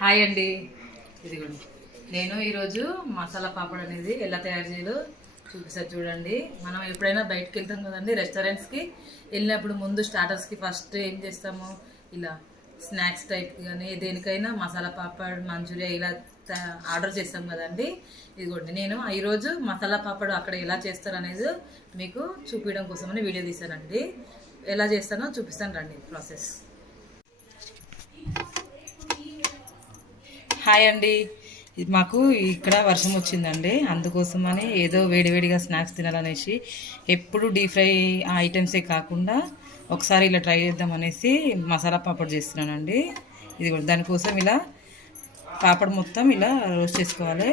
Hi అండి. ఇదిగోండి. నేను ఈరోజు మసాలా పాపడ్ అనేది ఎలా తయారు చేయాలో చూపిస్తారు చూడండి. మనం ఎప్పుడైనా బయటకు వెళ్తాం కదండి రెస్టారెంట్స్కి వెళ్ళినప్పుడు ముందు స్టార్టర్స్కి ఫస్ట్ ఏం చేస్తాము? ఇలా స్నాక్స్ టైప్ కానీ దేనికైనా మసాలా పాపడ్ మంచూరియా ఇలా ఆర్డర్ చేస్తాం కదండి. ఇదిగోండి నేను ఈరోజు మసాలా పాపడ్ అక్కడ ఎలా చేస్తారు అనేది మీకు చూపించడం కోసమని వీడియో తీశానండి. ఎలా చేస్తానో చూపిస్తాను రండి ప్రాసెస్. హాయ్ అండి. ఇది మాకు ఇక్కడ వర్షం వచ్చిందండి. అందుకోసమని ఏదో వేడివేడిగా స్నాక్స్ తినాలనేసి ఎప్పుడు డీప్ ఫ్రై ఐటమ్సే కాకుండా ఒకసారి ఇలా ట్రై చేద్దాం అనేసి మసాలా పాపడ్ చేస్తున్నానండి. ఇది కూడా దానికోసం ఇలా పాపడ్ మొత్తం ఇలా రోస్ట్ చేసుకోవాలి.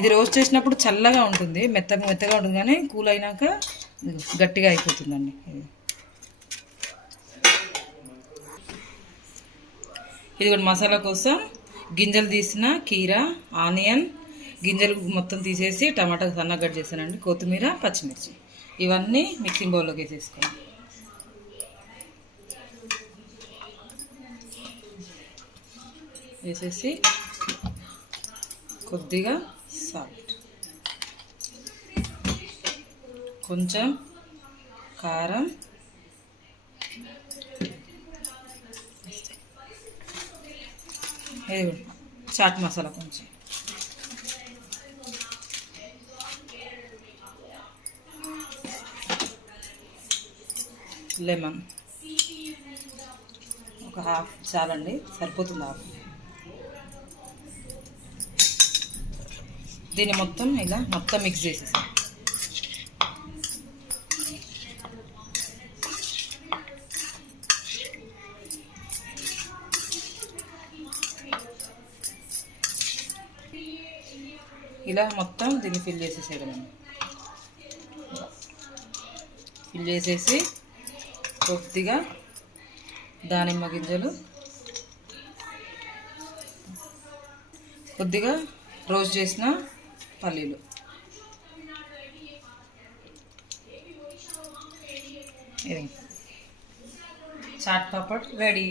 ఇది రోస్ట్ చేసినప్పుడు చల్లగా ఉంటుంది. మెత్తగా మెత్తగా ఉంటుంది కానీ కూల్ అయినాక గట్టిగా అయిపోతుందండి ఇది. కూడా మసాలా కోసం గింజలు తీసిన కీర ఆనియన్ గింజలు మొత్తం తీసేసి టమాటా సన్నగా కట్ చేశానండి. కొత్తిమీర పచ్చిమిర్చి. ఇవన్నీ మిక్సింగ్ బౌల్లోకి వేసేసుకోండి వేసేసి కొద్దిగా సాల్ట్. కొంచెం కారం ఇది కూడా చాట్ మసాలా కొంచెం. లెమన్. ఒక హాఫ్ చాలండి సరిపోతుంది హాఫ్. దీన్ని మొత్తం ఇలా మొత్తం మిక్స్ చేసేసాం ఇలా మొత్తం దీన్ని ఫిల్ చేసేసేయడం ఫిల్ చేసేసి కొద్దిగా దానిమ్మ గింజలు కొద్దిగా రోస్ట్ చేసిన పల్లీలు. చాట్ పాపడ్ రెడీ.